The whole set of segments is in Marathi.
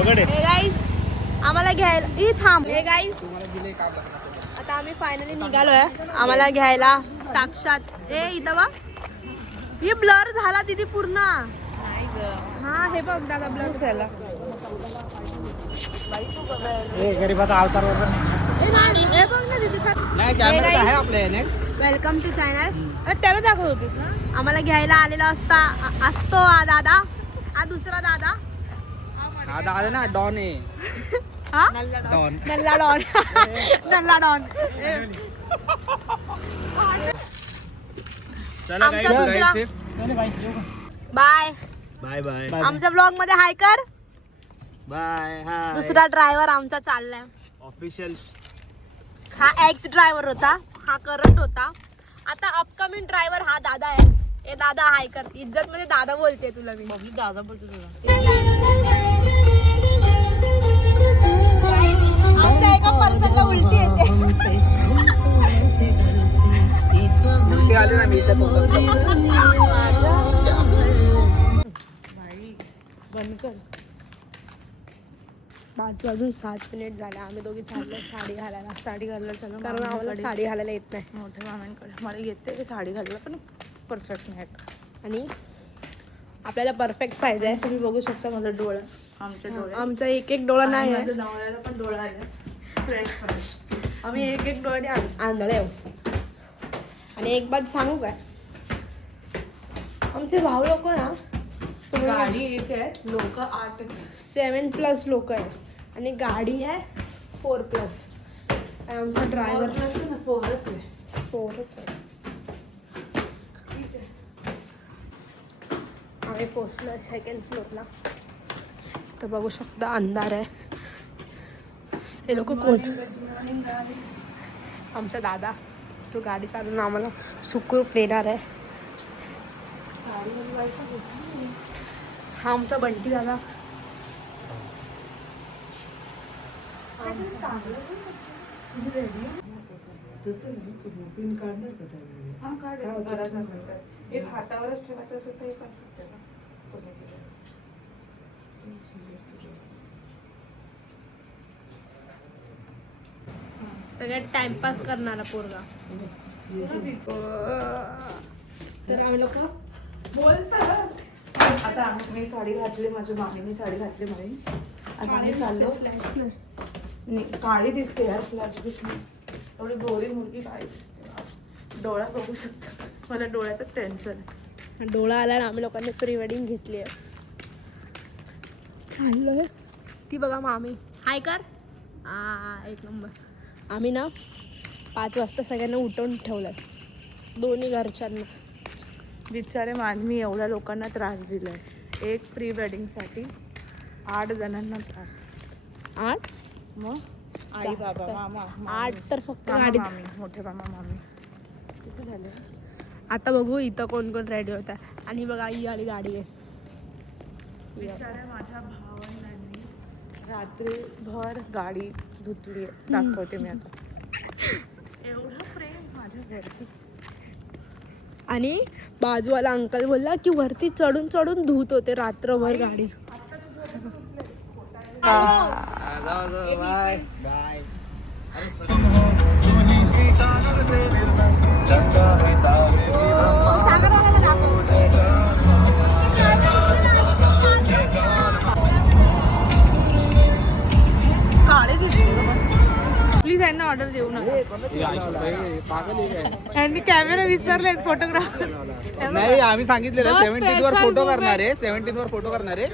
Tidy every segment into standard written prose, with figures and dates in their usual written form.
हे गाईस आम्हाला घ्यायला ही थांब. हे गाईस आता आम्ही फायनली निघालोय आम्हाला घ्यायला. साक्षात ए इथं बघ ही ब्लर झाला तिथे पूर्ण. हा हे बघ दादा ब्लर झाला. हे बघ ना तिथे. Welcome to channel. त्याला दाखवत होतीस ना. आम्हाला घ्यायला आलेला असतो हा दादा. हा दुसरा दादा. हा दादा ना डॉन आहे. हा डॉन. नल्ला डॉन. नल्ला डॉन. आमचा दुसरा बाय बाय बाय आमच्या ब्लॉग मध्ये हाय कर. बाय. हाय. दुसरा ड्रायव्हर आमचा चाललाय. ऑफिशियल. हा एक्स ड्रायव्हर होता. हा करंट होता. आता अपकमिंग ड्रायव्हर हा दादा आहे. ए दादा हाय कर. इज्जत मध्ये दादा बोलते तुला मी. दादा बोलते तुला. आमच्या एका पर्सनला उलटी येते. उलटी आली ना मी बंद कर. 5 वाजून 7 मिनिट झाले. आम्ही दोघी चाललोय साडी घालायला. साडी घालायला चला कारण आम्हाला साडी घालायला येत नाही. मोठ्या मामांकडे मला येते की साडी घालायला पण परफेक्ट नाही. आणि आपल्याला परफेक्ट पाहिजे. तुम्ही बघू शकता माझा डोळा. आमचे डोळे. आमचा एक डोळा नाही आहे. माझ्या नवऱ्याला पण डोळा आहे. फ्रेश. आम्ही एक डोळ्याने आंधळे आहो. आणि एक बात सांगू काय, आमचे भाऊ लोक ना गाडी एक आहे, लोक 8 7+ लोक आहे आणि गाडी आहे 4+. आमचा ड्रायव्हर 4च आहे. 4च आहे. आम्ही पोचलो 2nd फ्लोअरला. तर बघू शकता अंधार आहे. हे लोक कोण. आमचा दादा तो गाडी चालवून आम्हाला सुखरूप नेणार आहे. हा आमचा बंटी दादा. हातावरच ठेवायचं असेल तर परफेक्ट आहे. सगळ्यात टाइमपास करणारा पोरगा. तर आम्ही लोक आता मी साडी घातली, माझ्या मामीने साडी घातली म्हणून आता आम्ही चाललो. काळी दिसते यार. फ्लॅश एवढी गोरी मुलगी काळी दिसते. डोळा बघू शकता. मला डोळ्याचं टेन्शन आहे. डोळा आला ना. आम्ही लोकांनी प्री वेडिंग घेतली आहे. चाललोय. ती बघा मामी हाय कर. एक नंबर. आम्ही ना 5 वाजता सगळ्यांना उठवून ठेवलंय. दोन्ही घरच्यांना. बिचारे मानवी एवढ्या लोकांना त्रास दिलाय. एक प्री वेडिंगसाठी 8 जणांना त्रास. 8 मग आई बाबा मामा 8 तर फक्त मामा, गाडीत. मामी, मोठे मामा मामी किती झाले. आता बघू इथं कोण कोण रेडी होता. आणि बघा ही आली गाडी आहे. बिचाऱ्या माझ्या भावंडांनी रात्रीभर गाडी धुतली आहे. दाखवते मी आता. एवढं प्रेम माझ्यावरती. आणि बाजूवाला अंकल बोलला की वरती चढून चढून धुत होते रात्रभर गाडी. Bye bye. काळे दिसते. प्लीज यांना ऑर्डर देऊ नका. यांनी कॅमेरा विसरले फोटोग्राफर. नाही आम्ही सांगितलेलं 17th वर फोटो करणार आहे. 17th वर फोटो करणार आहे.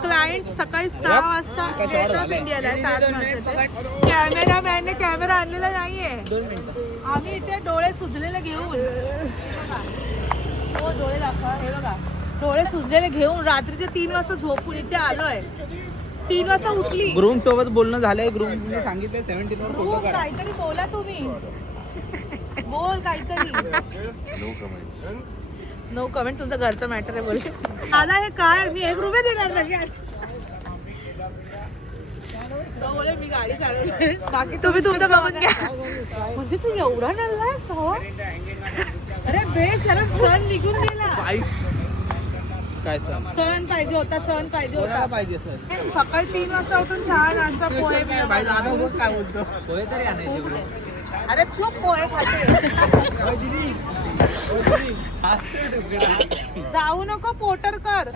क्लायंट सकाळी 6 वाजता गेट ऑफ इंडियाला कॅमेरामॅनने कॅमेरा आणलेला नाहीये. आम्ही इथे डोळे सुजलेले घेऊन डोळे दाखवा. हे बघा डोळे सुजलेले घेऊन रात्रीचे 3 वाजता झोपून इथे आलोय. 3 वाजता उठली. ग्रूम सोबत बोलणं झालंय. ग्रूमने सांगितलंय 17th वर फोटो करा. काहीतरी बोला तुम्ही. बोल काहीतरी. No comment. तुमचं घरचं मॅटर आहे. बोल दादा हे काय. मी 1 रुपये देणार नाही. बोले मी गाडी चालवली. बाकी तुम्ही तुमचं बघून घ्या. म्हणजे तू एवढा नल्लास. अरे बेशरम सण निघून गेला. काय सण सण पाहिजे होता, सण पाहिजे कोणाला होता. पाहिजे सर सकाळी 3 वाजता उठून चहा नाश्ता पोहे भाई दादा बघ काय बोलतो पोहे तरी आणायचे bro. अरे चूप पोहे खाते. ओय दीदी जाऊ नको पोटर कर.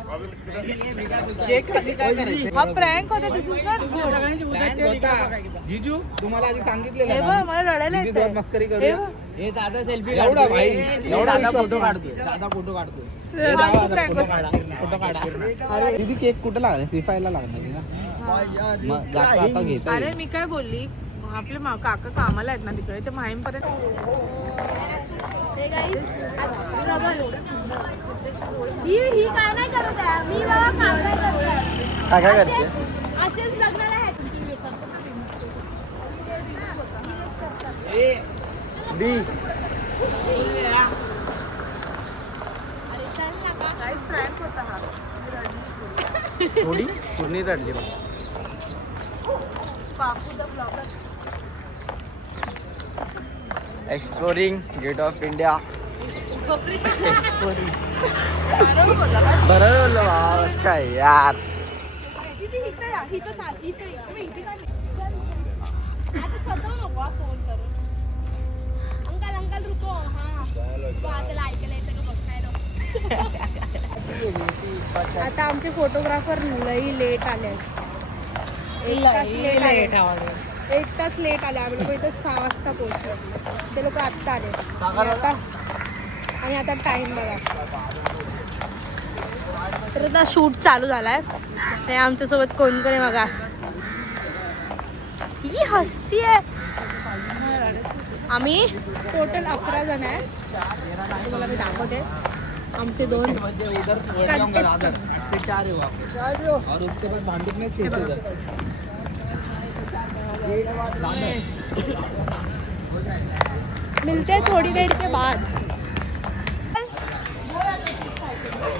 केक खाली काय करायचं हा प्रँक होता. दिस इज नॉट गुड. Prank होता. जीजू तुम्हाला आधी सांगितलेलं हे ना. बघ मला रडायला दीदी येतंय. सोबत मस्करी हे करूया बघ. हे दादा सेल्फी एवढा भाई एवढा दादा विश्वास फोटो नाही. काढतोय, दादा फोटो काढतोय. हे हा, दावा तू prank फोटो कर. काढा फोटो काढा दीदी केक कुठे लागणार सिफायला लागणार आहे ना मग जाता आता घेता अरे मी काय बोलली आपले काका कामाला आहेत ना तिकडे ते माहीमपर्यंत. हे guys, ही काय नाही करत आहे. मी बाबा काम नाही करत आहे. काय करते असेच लग्नाला आहेत. डी अरे चल ना का. काहीच प्रँक होता हा. थोडी पूर्ण रडली बघ काकू the blogger. Exploring gate of India बरोबर बरं बोललो भावास काय यार इथं या, इथं चाल, इथे चाल. आता स्वतः नको फोन करून. अंकल रुको. हा त्याला ऐकायला येतं का बघायला. आता आमचे फोटोग्राफर लई लेट आले. एक तास लेट आले. आम्ही लोक इथं 6 वाजता पोहोचलो. ते लोक आत्ता आले. आणि आता टाइम बघा. तर आता शूट चालू झालाय. ते आमच्यासोबत कोण कोण आहे बघा. ही हसती आहे. आम्ही टोटल 11 जण आहे. तुम्हाला मी दाखवते आमचे 2 और उसके बाद भांडुप में 6 से 10 मिलते हैं थोड़ी देर के बाद.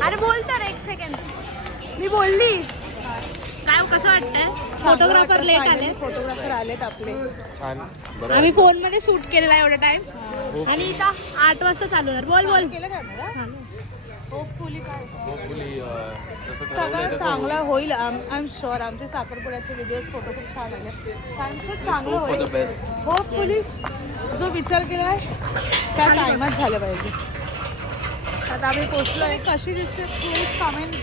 अरे बोल तर 1 सेकंड. मी बोलली काय कसं वाटतंय. फोटोग्राफर लेट आले. फोटोग्राफर आलेत आपले. आम्ही फोन मध्ये शूट केलेला एवढा टाइम. आणि इथं 8 वाजता चालू होणार. बोल होपफुली काय सगळं चांगलं होईल. I am sure. आमचे साखरपुड्याचे व्हिडिओज फोटो खूप छान आले. थँक्यू. चांगलं होईल. होपफुली जो विचार केला आहे त्या टायमात झालं पाहिजे. आता आम्ही पोचलो आहे. कशी दिसते प्लीज कमेंट.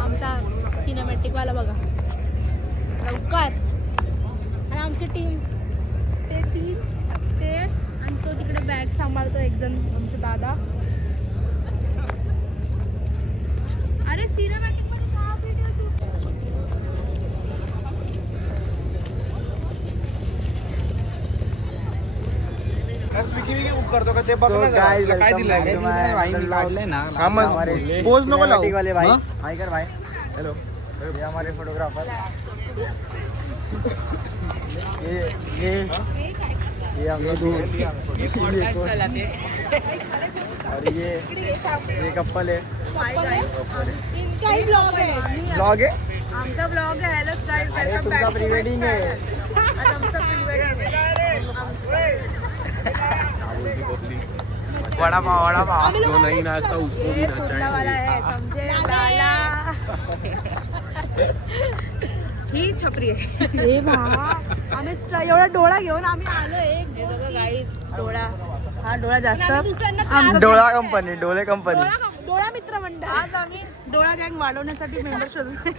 आमचा सिनेमॅटिकवाला बघा लवकर. आणि आमची टीम ते आणि तो तिकडे बॅग सांभाळतो एक जण आमचा दादा. अरे सिनेमॅटिक मध्ये का व्हिडिओ शूट. करतो का ते बघ ना जरा. काय दिलंय भाई मी काढलंय ना पोज नको लावू वाले भाई हाय कर भाई हेलो ये हमारे फोटोग्राफर ये हम लोग और ये कपल है इनका ही ब्लॉग आहे. ब्लॉग है आमचा ब्लॉग आहे. हॅलो गाईज, वेलकम तुमका बॅक. प्री वेडिंग है आज आमचा प्री वेडिंग आहे. वड़ा पाव जो नहीं नाचता उसको भी वाला है समझे लाला. ही छपरी आहे. हे आम्ही एवढा डोळा घेऊन आम्ही आलो. एक गाईज डोळा. हा डोळा जास्त दुसऱ्यांना डोळा कंपनी डोळे कंपनी डोळा मित्र मंडळ. आज आम्ही डोळा गँग वाढवण्यासाठी मेंबर शोधतो.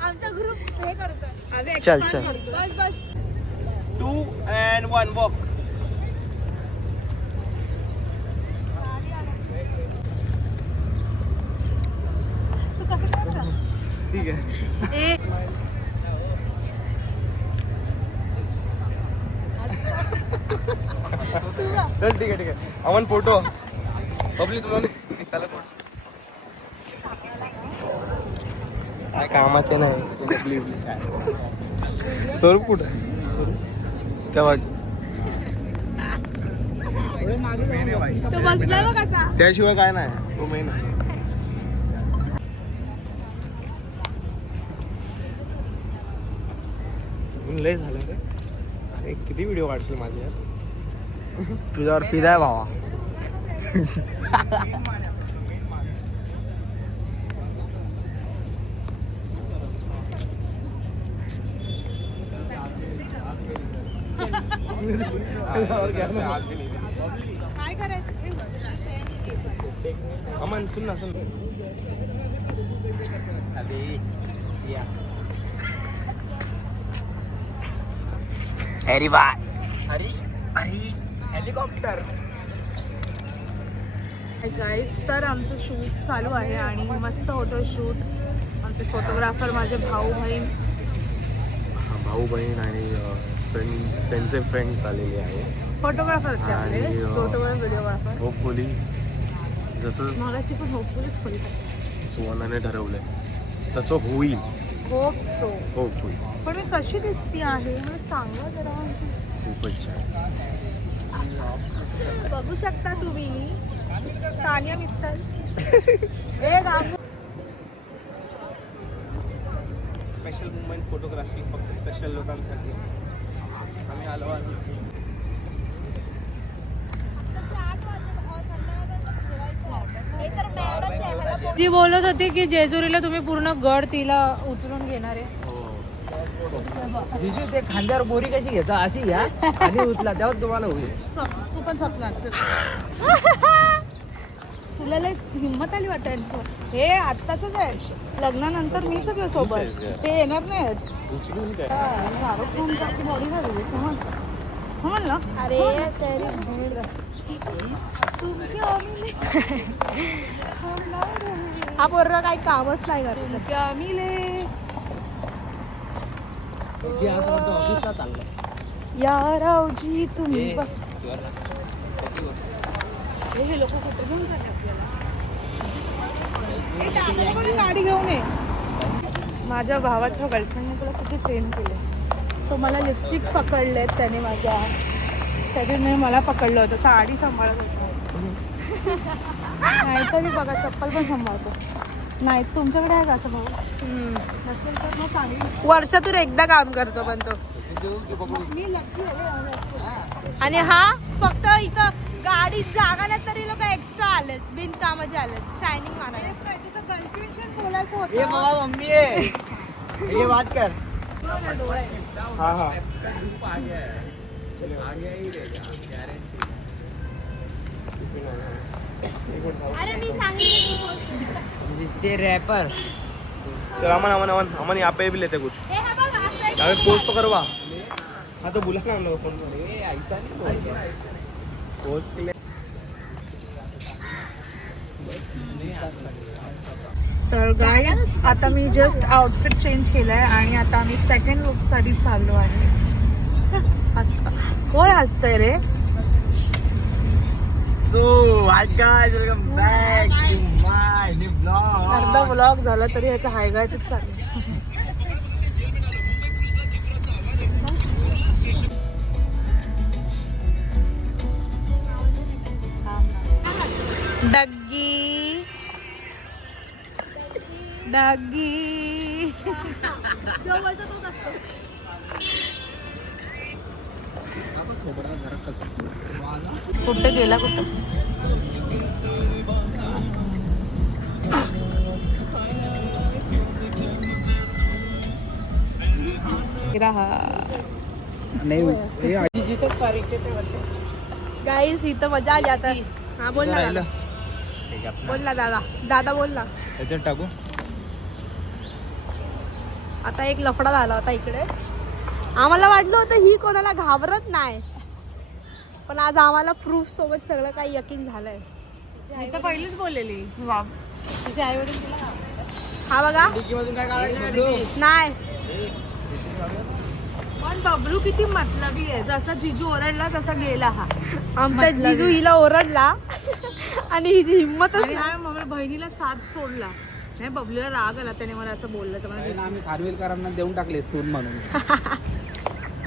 आमचा ग्रुप हे करतो. चल बस 2 and 1 walk ठीक आहे. चल ठीक आहे अमन फोटो पब्लिक तुला काय कामाचे नाही. स्वरूप कुठं तेव्हा तो बसलाय बघ कसा. त्याशिवाय काय नाही तो मेन लय झालं रे. अरे किती व्हिडिओ काढशील माझे यार. तुझ्यावर फिदा आहे भावा. काय करायचं अमन सुन ना सुन. अरे बा अरे अरे हेलिकॉप्टर. गाईस तर आमचं शूट चालू आहे आणि मस्त होतं शूट. आमचे फोटोग्राफर माझे भाऊ बहीण भाऊ बहीण आणि फ्रेंड त्यांचे फ्रेंड्स आलेले आहे. फोटोग्राफर होते आपले आणि, फोटोग्राफर व्हिडिओग्राफर. होपफुली जसं मगाशी पण होपफुलीच खोली सुवर्णाने ठरवलंय तसं होईल. Hope so. होपफुली. पण मी कशी दिसती आहे मला सांगा जरा. खूपच छान. बघू शकता तुम्ही तानिया मिस्टर. ए गांगू. स्पेशल मुवमेंट फोटोग्राफी फक्त स्पेशल लोकांसाठी आम्ही आलो. ती बोलत होती की जेजुरीला तुम्ही पूर्ण गड तिला उचलून घेणार आहे. जिजू ते खांद्यावर बोरी कशी घेतो अशी घ्या आणि उचला तेव्हा तुम्हाला होईल. तू पण स्वप्नात तुला लय हिंमत आली वाटायचं. हे आत्ताच आहे लग्नानंतर मी सगळं सोबत ते येणार नाहीत. उचलून काय शाहरुख खानची बॉडी झाली समज ना. अरे हा पोरगा काही कामच नाही करत. क्या मिले ऑफिसला चाललंय. या रावजी तुम्ही हे लोक कुठे घेऊन जाते आपल्याला. गाडी घेऊन ये. माझ्या भावाच्या गर्लफ्रेंडने तुला किती ट्रेन केले. तो मला लिपस्टिक पकडलेत त्याने माझ्या. त्याने मला पकडलं होतं. साडी सांभाळत होतो. नाहीतरी बघा चप्पल पण सांभाळतो. नाही तुमच्याकडे आहे का असं भाऊ? नसेल तर मग चांगली. वर्षातून एकदा काम करतो पण तो. मी लकी आहे. आणि हा फक्त इथं गाडीत जागा नाही तरी लोक एक्स्ट्रा आलेत बिनकामाचे आलेत शायनिंग मारायला. तिचं गर्लफ्रेंड बोलायचं ये होतं. बाबा मम्मी आहे ये बात कर. हा हा अरे मी सांगितलं दिसते रॅपर. चल अमन अमन अमन अमन यहाँ पे भी लेते कुछ. हे हा बघ असं एक- अरे पोस्ट तो करवा. हाँ तो बुला ना हम लोग फोन पर. ये ऐसा नहीं बोलते. पोस्ट के लिए तर गाईज आता मी जस्ट आउटफिट चेंज केलंय आणि आता आम्ही सेकंड लुकसाठी चाललो आहे. कोण हसतंय रे? So hi guys welcome back to my new अर्धा ब्लॉग. व्लॉग झाला तरी ह्याचं हायगायचंच चालू. डग्गी डग्गी. कुठे गेला कुठं? गाईस इथं मजा आली आता. हा बोल ना दादा. बोल ना दादा. दादा बोल ना. त्याच्यात टाकू. आता एक लफडा झाला होता इकडे. आम्हाला वाटलं होतं ही कोणाला घाबरत नाही पण आज आम्हाला प्रूफ सोबत सगळं काही यकीन झालंय. मी तर पहिलीच बोललेली. तिचे आई वडील तुला हा बघा डिक्कीमधून काय काढायचं का दीदी? नाही. पण बबलू किती मतलबी आहे. जसा जिजू ओरडला तसा गेला हा. आमचा जिजू हिला ओरडला आणि हिची हिंमतच आणि हा मला बहिणीला साथ सोडला. नाही बबलूला राग आला त्याने मला असं बोललं तर मला नाही ना, आम्ही खारवेलकरांना देऊन टाकले सून म्हणून.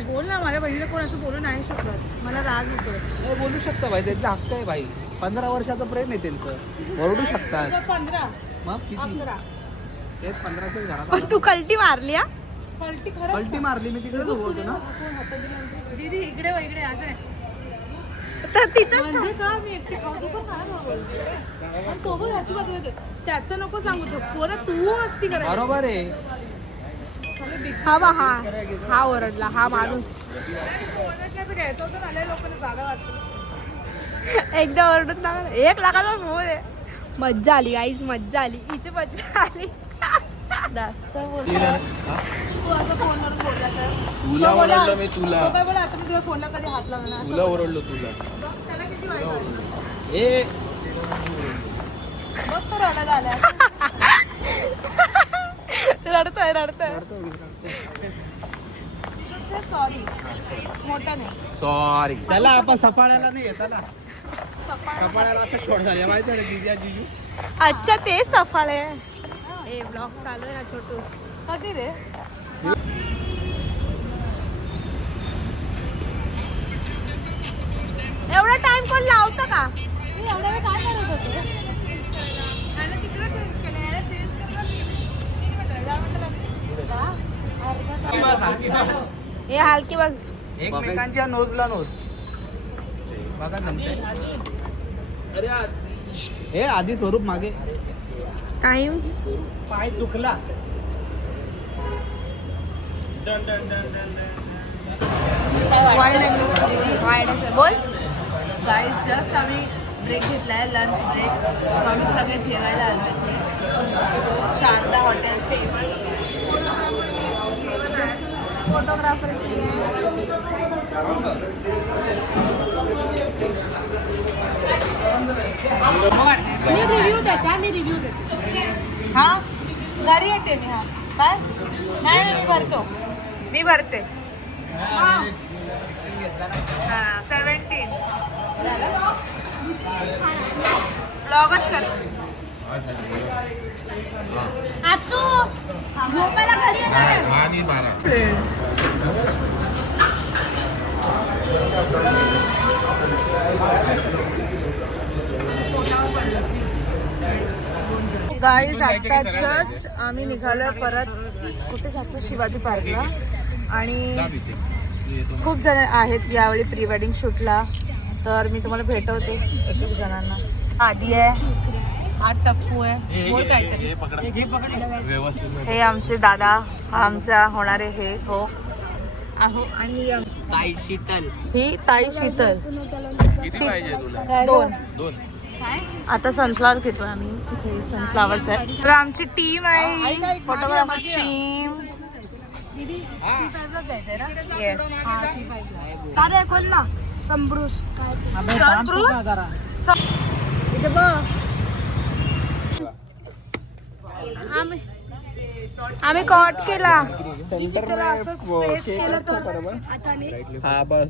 बोल ना. माझ्या बहिणीला कोण असं बोलू नाही शकत. मला राग येतो. नाही बोलू शकता भाई त्यांचा हक्क आहे भाई. 15 वर्षाचं प्रेम आहे त्यांचं. ओरडू शकतात. 15 मग किती 11 तेच 15च्याच घरात पण तू कल्टी मारली हा. पलटी खरंच. पलटी मारली मी तिकडेच उभं होतो ना. दीदी इकडे वळ, इकडे असं नाही. तर तिथं म्हणजे का मी एकटी खाऊ तू पण काय बोलते आणि तो पण ह्याची बाजू येते त्याचं नको सांगू शकतो ना तू मस्ती करायची बरोबर आहे. हा बा हा ओरडला हा माणूस ओरडण्याचं घ्यायचं होतं आलेल्या लोकांना जागा वाटतं एकदा ओरडून टाकला 1 लाखाचा फोन आहे. मज्जा आली गाईज मज्जा आली हिची मज्जा आली. जास्त बोलतो तू असं फोनवरून बोलला तर तुला ओरडलो मी तुला. तो काय बोला आता मी तुझ्या फोनला कधी हात लावणार तुला ओरडलो तुला. त्याला किती वाईट वाटलं. ए बघ तो रडायला आलाय रडतोय सॉरी मोठा नाही सॉरी. त्याला आपण सफाळ्याला नाही येत ना. सफाळ्याला आता शॉर्ट झाले माहिती आहे ना दिदी जीजू. अच्छा ते सफाळ आहे. ए ब्लॉग चालू आहे ना छोटू. कधी रे एवढा टाइम कोण लावतं का? मी एवढ्या वेळ काय करत होते याला तिकडे चेंज केलं याला चेंज करतात हे हलकी बस. एकमेकांच्या नोजला नोज. बघा जमते. हे आधी स्वरूप मागे. टाइम पाय दुखला बोल. गाईज जस्ट आम्ही ब्रेक घेतलाय लंच ब्रेक आम्ही सगळे जेवायला आलो इथे शारदा हॉटेल फोटोग्राफर मी रिव्ह्यू देते हा घरी येते मी हा काय नाही मी भरतो मी भरते हां 17 ब्लॉगच कर आतू झोपायला घरी येणार आहे. आधी 12. गाईज आता जस्ट आम्ही निघालो परत कुठे जातो शिवाजी पार्कला आणि खूप जण आहेत यावेळी प्री वेडिंग शूटला तर मी तुम्हाला भेटवते एक एक जणांना. आधी आहे हा टप्पू आहे बोल काहीतरी. हे आमचे दादा हा आमचा होणारे हे हो आहो आणि ताई शीतल. ही ताई शीतल. किती पाहिजे तुला? 2. आता सनफ्लावर घेतोय आम्ही इथे सनफ्लावर्स आहे तर आमची टीम आहे फोटोग्राफर टीम. येस दादा खोल ना संब्रूस आम्ही कॉट केला. हा बस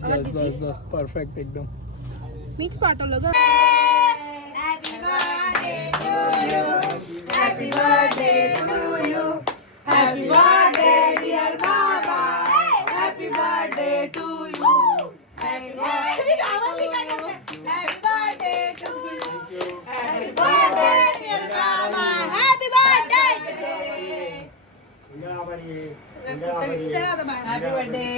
परफेक्ट एकदम. मीच पाठवलं ग. Happy birthday to you. Happy birthday dear Baba. Happy birthday to you. Happy birthday to you. Happy birthday to you. Happy birthday dear Baba. Happy birthday. चला आता बाय. Happy birthday.